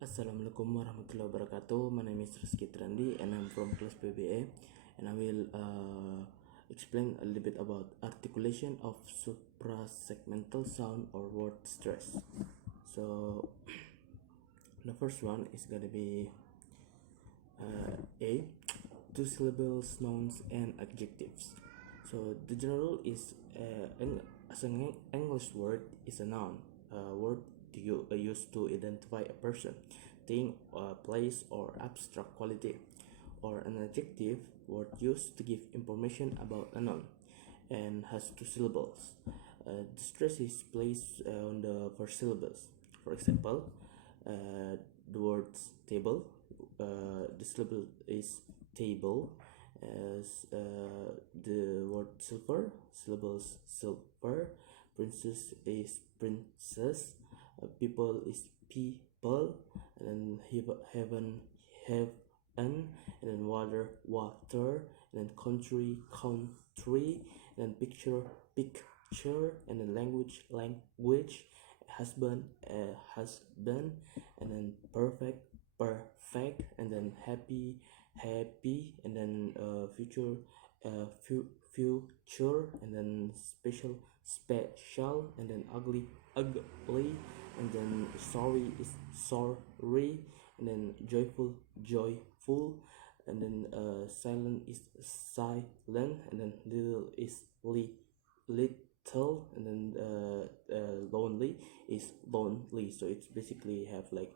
Assalamualaikum warahmatullahi wabarakatuh. My name is Rizky Trandi and I'm from class PBA, and I will explain a little bit about articulation of suprasegmental sound or word stress. So the first one is gonna be A, two syllables, nouns and adjectives. So the general is as an English word is a noun, a word used to identify a person, thing, place, or abstract quality, or an adjective word used to give information about a noun and has two syllables. The stress is placed on the first syllables. For example, the words table, the syllable is table, as the word silver, syllables silver, princess is princess, people is people, and then heaven, and then water, and then country, country, and then picture, picture, and then language, language, husband, husband, and then perfect, perfect, and then happy, happy, and then future, future, and then special, special, and then ugly, ugly, and then sorry is sorry, and then joyful, joyful, and then silent is silent, and then little is little, and then lonely is lonely. So it's basically have like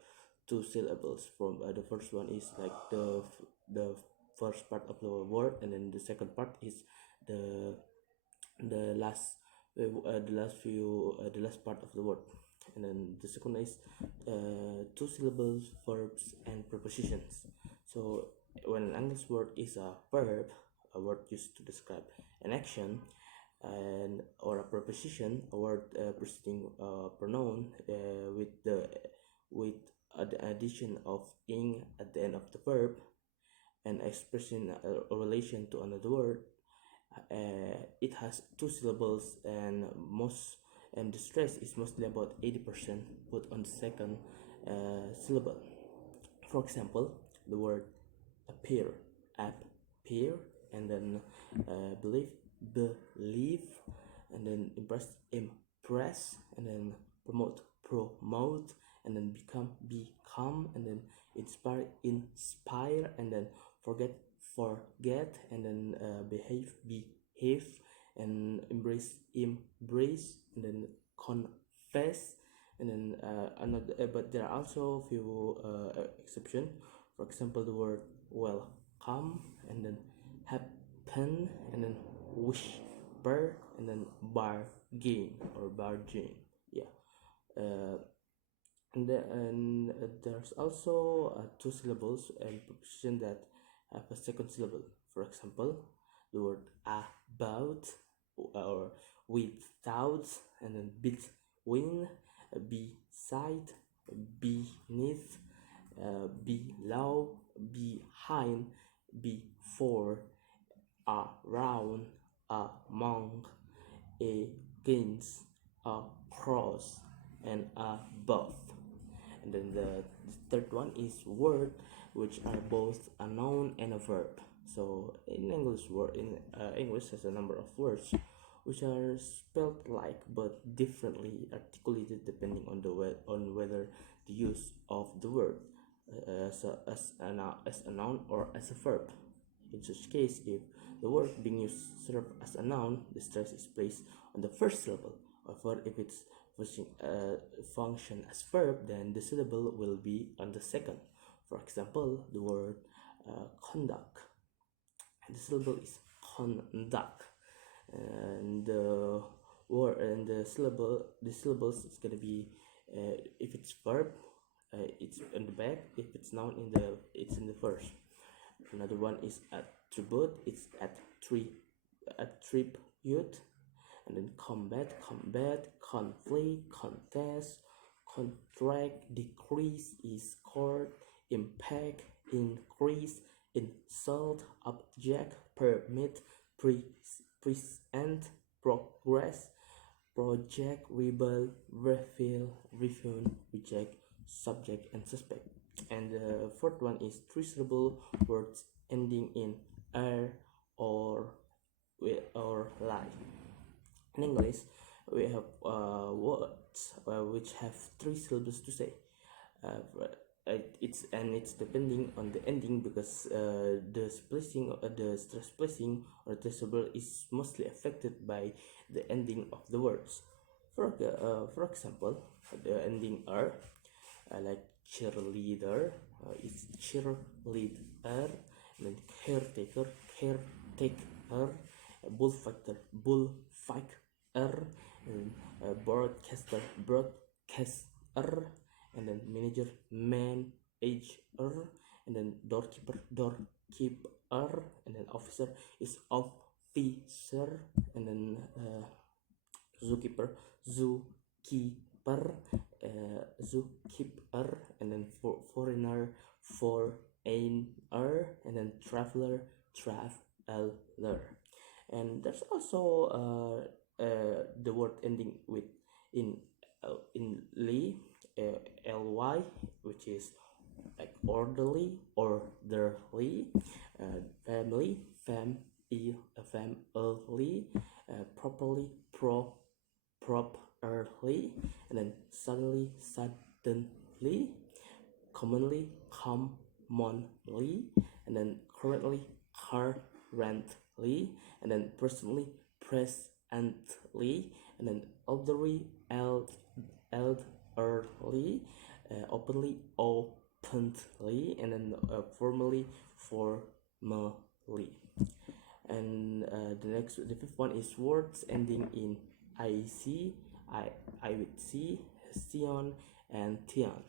two syllables. From the first one is like the first part of the word, and then the second part is the the last the last part of the word, and then the second is two syllables, verbs and prepositions. So when an English word is a verb, a word used to describe an action, and or a preposition, a word preceding pronoun with the addition of ing at the end of the verb and expressing a relation to another word, it has two syllables, and the stress is mostly about 80% put on the second syllable. For example, the word appear, appear, and then believe, believe, and then impress, impress, and then promote, promote, and then become, become, and then inspire, inspire, and then forget, forget, and then behave, behave, and embrace, embrace, and then confess, and then another but there are also few exception. For example, the word welcome, and then happen, and then whisper, and then bargain or bargain. Yeah. And there's also two syllables and preposition that have a second syllable. For example, the word about or without, and then between, beside, beneath, below, behind, before, around, among, against, across, and above. And then the third one is word, which are both a noun and a verb. So in English has a number of words which are spelled like but differently articulated depending on whether the use of the word as a noun or as a verb. In such case, if the word being used serve as a noun, the stress is placed on the first syllable. However, if it's function as verb, then the syllable will be on the second. For example, the word conduct, and the syllable is conduct, and the word and the syllables is gonna be if it's verb, it's in the back. If it's noun, it's in the first. Another one is attribute, it's attribute, and then combat, combat, conflict, contest, contract, decrease is court, impact, increase, insult, object, permit, present, progress, project, rebel, reveal, refund, reject, subject, and suspect. And the fourth one is three syllable words ending in er or or lie. In English, we have words which have three syllables to say. It's depending on the ending, because the splicing the stress placing or the syllable is mostly affected by the ending of the words. For example, the ending "er", like cheerleader, is cheerleader, and then caretaker, caretaker, bullfighter, bullfighter, and broadcaster, broadcaster, and then manager, manager, and then doorkeeper, doorkeeper, and then officer is officer, and then zookeeper, zookeeper, zookeeper, and then foreigner, foreigner, and then traveler, traveler. And there's also the word ending with in ly, ly, which is like orderly, orderly, family, family, properly, properly, and then suddenly, suddenly, commonly, commonly, and then currently, currently, and then presently, presently, and then elderly, elderly, openly, openly, and then formally, formally. And the fifth one is words ending in ic, I with c, sion, and tion.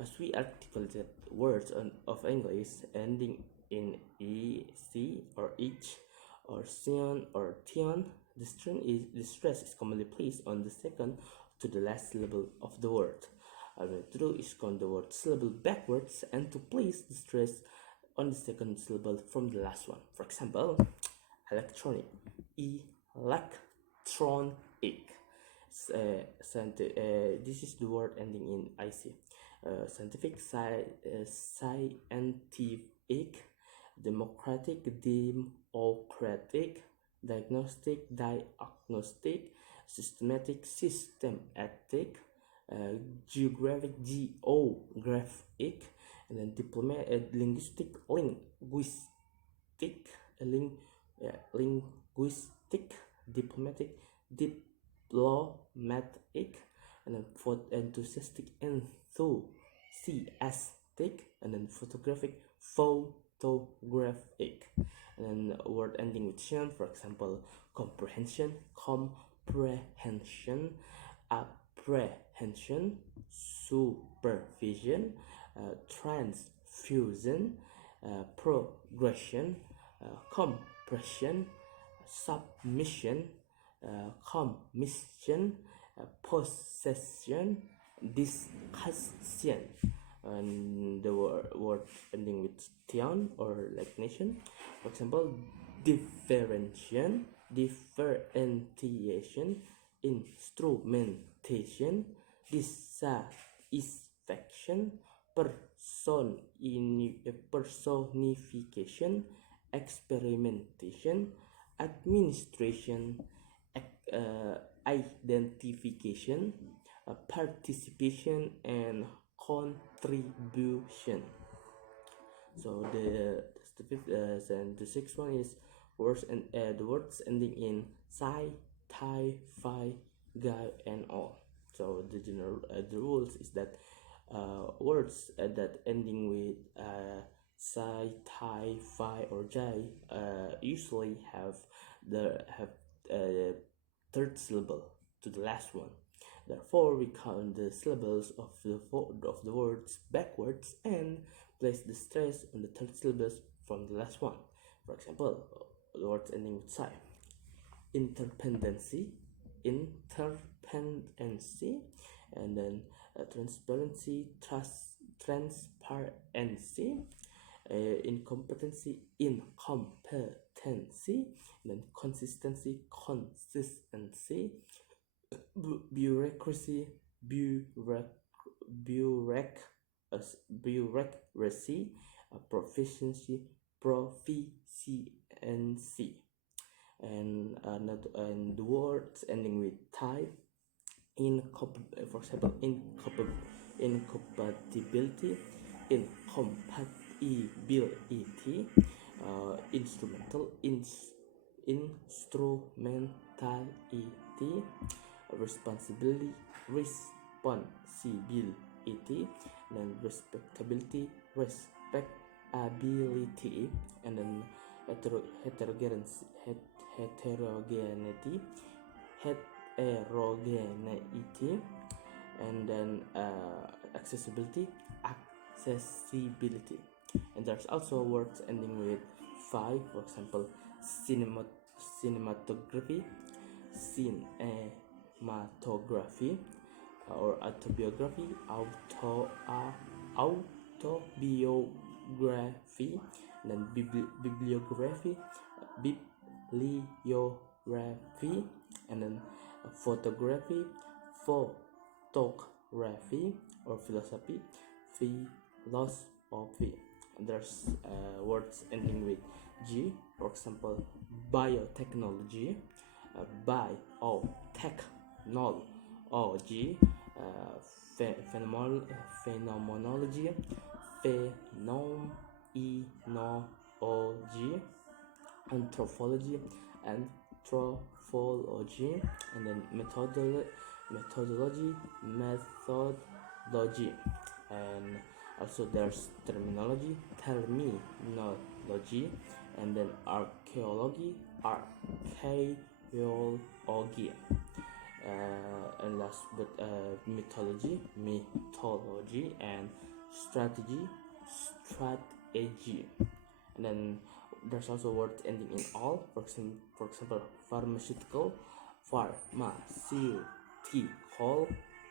As we articulated words of English ending in ec or each or sion or tion, the stress is commonly placed on the second to the last syllable of the word. All we have to do is count the word syllable backwards and to place the stress on the second syllable from the last one. For example, electronic, electronic. This is the word ending in ic. Scientific, scientific, democratic, democratic, diagnostic, diagnostic, systematic, systematic, geographic, geographic, and then linguistic, linguistic, linguistic, diplomatic, diplomatic, and then enthusiastic, enthusiastic, and then photographic, photographic, and then a word ending with tion, for example, comprehension, comprehension, apprehension, supervision, transfusion, progression, compression, submission, commission, possession, discussion. And the word ending with tion or like nation, for example, differentiation, differentiation, instrumentation, dissatisfaction, personification, experimentation, administration, identification, participation, and contribution. So that's the fifth, and the sixth one is words and the words ending in psi, tai, phi, guy, and all. So the general the rules is that words that ending with psi, tai, phi, or jai usually have third syllable to the last one. Therefore, we count the syllables of the words backwards and place the stress on the third syllables from the last one. For example, the words ending with psi: interdependency, and then transparency, transparency, incompetency, incompetency, and then consistency, consistency, bureaucracy, bureauc- bureauc- bureaucracy, proficiency, and the words ending with type, for example, incompatibility, incompatibility, instrumentality, responsibility, and then respectability, respectability, and then heterogeneity, heterogeneity, and then accessibility. And there's also words ending with five, for example, cinematography, cinematography, or autobiography, autobiography, and then bibliography, bibliography, and then photography, photography, or philosophy. And there's words ending with G, for example, biotechnology, biotechnology, phenomenology, phenomenology, anthropology, and then methodology, and also there's terminology, and then archaeology, and last but mythology, and strategy, and then there's also words ending in all, for example, pharmaceutical,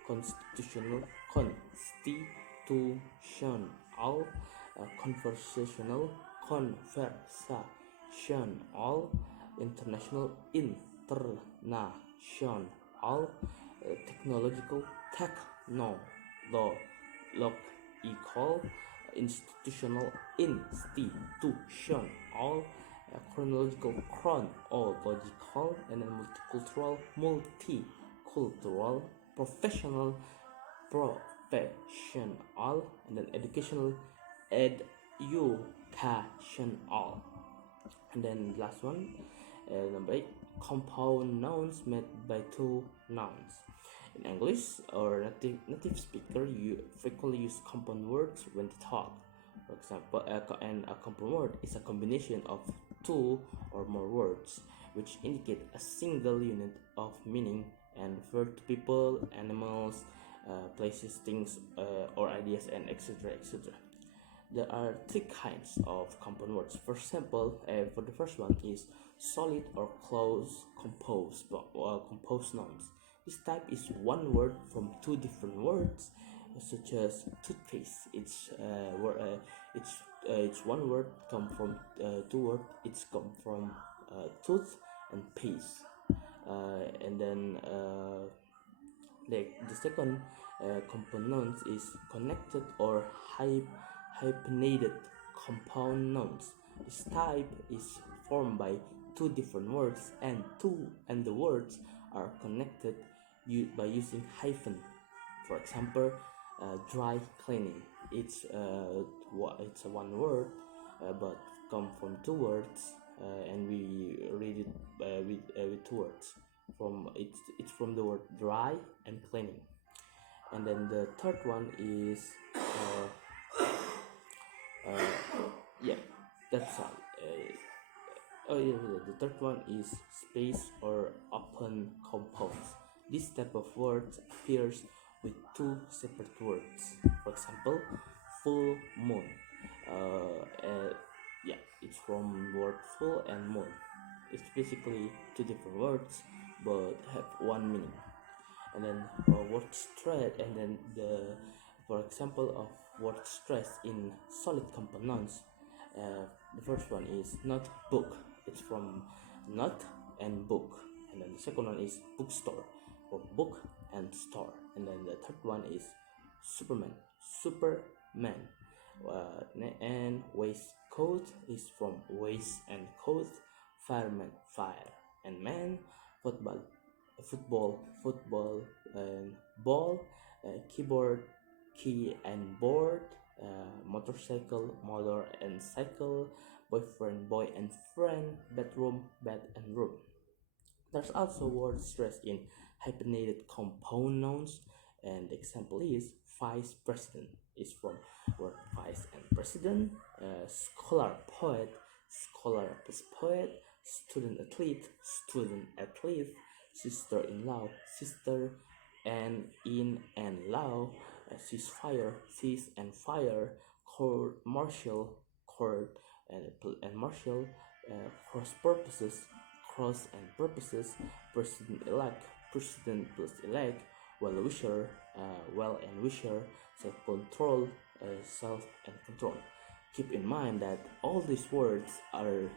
constitutional, conversational, international, technological, institutional, chronological, and then multicultural, professional, and then educational, educational. And then last one, number 8, compound nouns made by two nouns. In English, or native speaker, you frequently use compound words when they talk. For example, and a compound word is a combination of two or more words which indicate a single unit of meaning and refer to people, animals, places, things, or ideas, and etc. etc. There are three kinds of compound words. For example, for the first one is solid or close composed nouns. This type is one word from two different words, such as toothpaste. It's one word come from two words. It's come from tooth and paste. And then the second compound nouns is connected or hyphenated compound nouns. This type is formed by two different words, and the words are connected by using hyphen. For example, dry cleaning. It's a one word, but come from two words, and we read it with two words. It's from the word dry and cleaning. And then the third one is yeah, that's all. The third one is space or open compounds. This type of word appears with two separate words. For example, full moon. It's from word full and moon. It's basically two different words but have one meaning. And then word stress, and then for example of word stress in solid compound nouns. The first one is notebook. It's from not and book. And then the second one is bookstore, for book and store. And then the third one is Superman. Superman. And waistcoat is from waist and coat. Fireman, fire. And man, football. Football and ball. Keyboard, key and board. Motorcycle, motor and cycle. Boyfriend, boy and friend. Bedroom, bed and room. There's also word stress in hyphenated compound nouns, and the example is vice president is from word vice and president, scholar poet, scholar plus poet, student athlete, sister-in-law, sister, and in and law, ceasefire, cease and fire, court martial, court and martial, cross purposes, cross and purposes, president-elect, president plus elect, well-wisher, well and wisher, self-control, self and control. Keep in mind that all these words are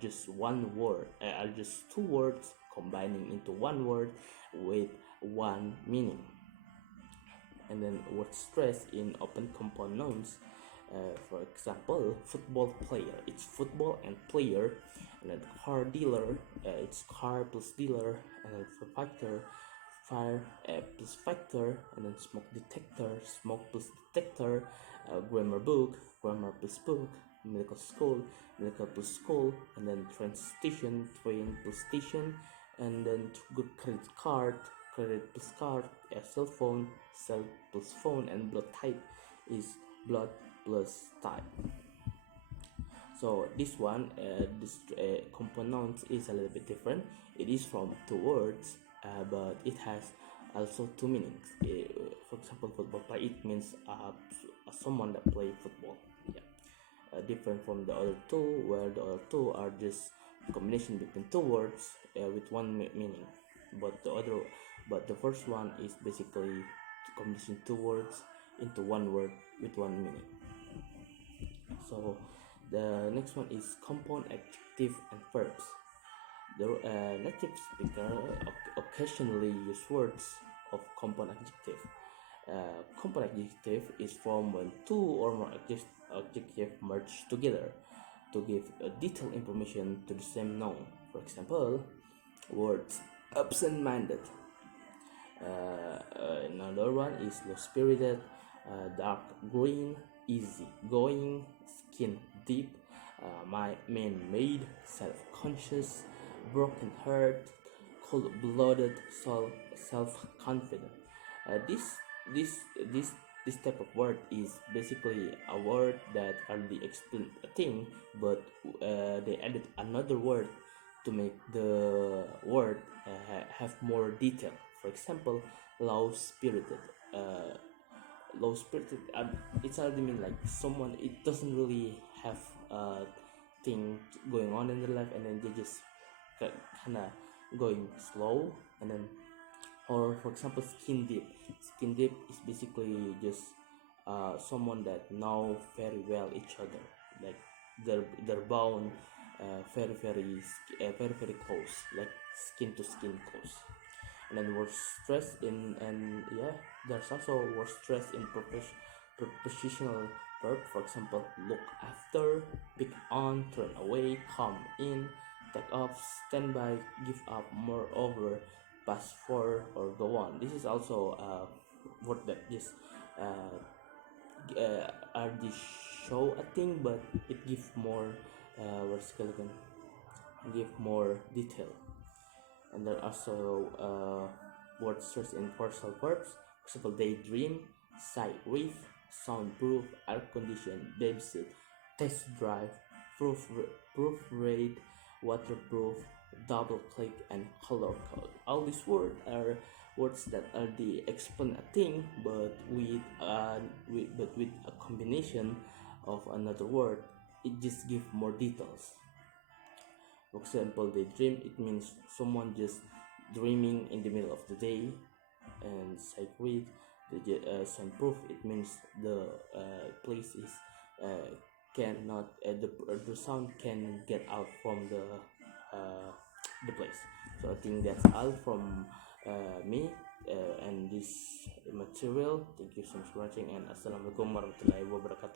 just one word, are just two words combining into one word with one meaning. And then word stress in open compound nouns. For example, football player, it's football and player. And then car dealer, it's car plus dealer. And then for factor, fire plus factor. And then smoke detector, smoke plus detector. Grammar book, grammar plus book. Medical school, medical plus school. And then train station, train plus station. And then good credit card, credit plus card. Cell phone, cell plus phone. And blood type is blood plus type. So this one, this component is a little bit different. It is from two words, but it has also two meanings. For example, football play, it means someone that play football. Yeah, different from the other two, where the other two are just combination between two words with one meaning. But the first one is basically combination two words into one word with one meaning. So the next one is compound adjective and verbs. The native speaker occasionally use words of compound adjective. Compound adjective is formed when two or more adjectives merge together to give detailed information to the same noun. For example, words absent-minded. Another one is low-spirited, dark green, easy going, skin deep, man-made, self-conscious, broken heart, cold-blooded, self-confident. This type of word is basically a word that already explains a thing, but they added another word to make the word have more detail. For example, low-spirited. Low-spirited. It's already mean like someone. It doesn't really have a thing going on in their life, and then they just kind of going slow, and then, or for example, skin deep. Skin deep is basically just someone that know very well each other, like their bone very close, like skin to skin close. And then word stress in, and yeah, there's also word stress in prepositional verb. For example, look after, pick on, turn away, come in, take off, stand by, give up, moreover, pass for, or go on. This is also a word that just already show a thing, but it gives more give more detail. And there are also word stress in partial verbs. For example, daydream, sight read, soundproof, air conditioned, babysit, test drive, proofread, waterproof, double click, and color code. All these words are words that already explain a thing, but with a combination of another word, it just gives more details. For example, daydream, it means someone just dreaming in the middle of the day. And sight read, soundproof, it means the place is cannot the sound can get out from the place. So I think that's all from me. and this material. Thank you so much for watching, and assalamualaikum warahmatullahi wabarakatuh.